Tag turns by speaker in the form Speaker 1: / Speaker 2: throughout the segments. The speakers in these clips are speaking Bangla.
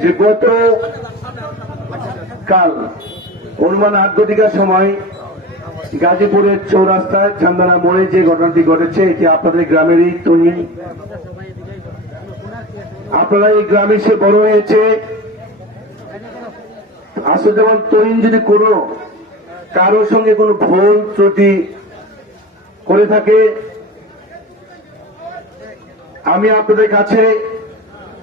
Speaker 1: যে গত কাল অনুমান আট ঘটিকার সময় গাজীপুরের চৌরাস্তায় চান্দানা মোড়ে যে ঘটনাটি ঘটেছে, এটি আপনাদের গ্রামেরই তৈরি। আপনারা এই গ্রামে সে বড় হয়েছে। আসলে যেমন তৈন যদি কোনো কারোর সঙ্গে কোনো ভুল ত্রুটি করে থাকে, আমি আপনাদের কাছে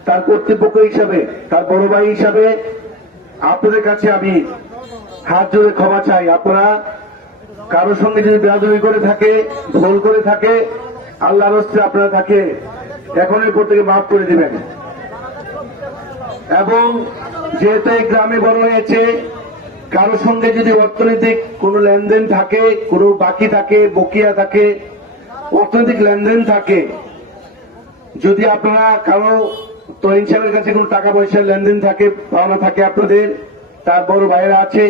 Speaker 1: তার কর্তৃপক্ষ হিসাবে, তার বড় ভাই হিসাবে আপনাদের কাছে আমি হাত জোড়ে ক্ষমা চাই। আপনারা কারোর সঙ্গে যদি বেয়াদবি করে থাকে, ভুল করে থাকে, আল্লাহর হস্তে আপনারা তাকে এখনের পর থেকে মাফ করে দিবেন। এবং যেহেতু এই গ্রামে বড় হয়েছে কারও সঙ্গে যদি অর্থনৈতিক কোনো লেনদেন থাকে, কোনো বাকি থাকে, বকিয়া থাকে, অর্থনৈতিক লেনদেন থাকে, যদি আপনারা কারও তৈন সাহেবের কাছে কোনো টাকা পয়সার লেনদেন থাকে, পাওনা থাকে আপনাদের, তার বড় ভাইরা আছে।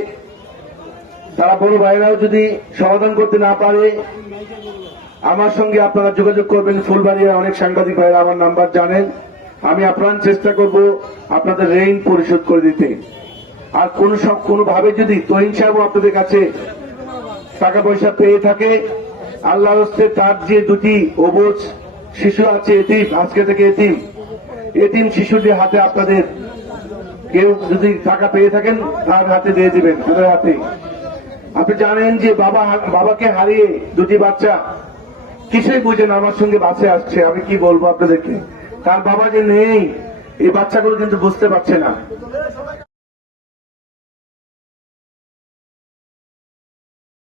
Speaker 1: তারা বড় ভাইরাও যদি সমাধান করতে না পারে, আমার সঙ্গে আপনারা যোগাযোগ করবেন। ফুলবাড়িয়া অনেক সাংবাদিক ভাইরা আমার নাম্বার জানেন। আমি আপ্রাণ চেষ্টা করব আপনাদের ঋণ পরিশোধ করে দিতে। আর কোন সব, কোনোভাবে যদি তৈন সাহেবও আপনাদের কাছে টাকা পয়সা পেয়ে থাকে আল্লাহ তার যে দুটি অবুজ শিশু আছে এতিম, আজকে থেকে এতিম এতিম শিশুটির হাতে আপনাদের কেউ যদি টাকা পেয়ে থাকেন, তার হাতে দিয়ে দিবেন তাদের হাতে। আপনি জানেন যে বাবা বাবাকে হারিয়ে দুটি বাচ্চা কিছুই বুঝেন আমার সঙ্গে বাসে আসছে, আমি কি বলব আপনাদেরকে? তার বাবা যে নেই, এই বাচ্চাগুলো কিন্তু বুঝতে পারছে না।